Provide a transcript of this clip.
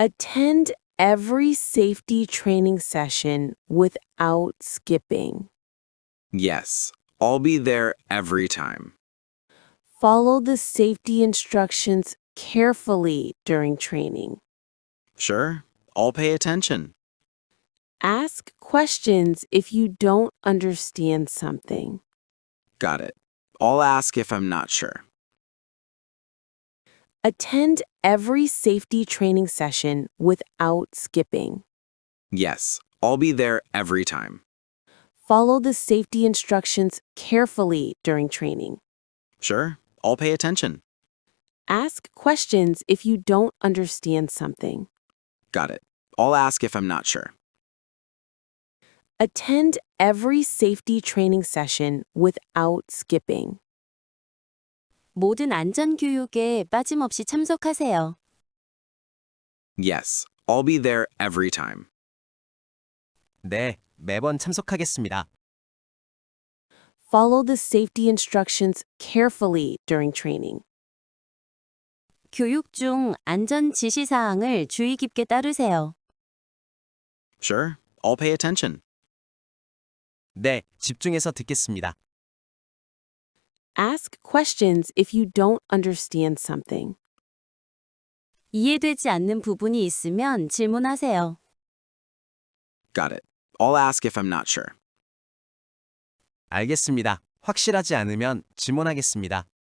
Attend every safety training session without skipping. Yes, I'll be there every time. Follow the safety instructions carefully during training. Sure, I'll pay attention. Ask questions if you don't understand something. Got it. I'll ask if I'm not sure. Attend every safety training session without skipping. Yes, I'll be there every time. Follow the safety instructions carefully during training. Sure, I'll pay attention. Ask questions if you don't understand something. Got it. I'll ask if I'm not sure. Attend every safety training session without skipping. 모든 안전교육에 빠짐없이 참석하세요. Yes, I'll be there every time. 네, 매번 참석하겠습니다. Follow the safety instructions carefully during training. 교육 중 안전 지시사항을 주의 깊게 따르세요. Sure, I'll pay attention. 네, 집중해서 듣겠습니다. Ask questions if you don't understand something. 이해되지 않는 부분이 있으면 질문하세요. Got it. I'll ask if I'm not sure. 알겠습니다. 확실하지 않으면 질문하겠습니다.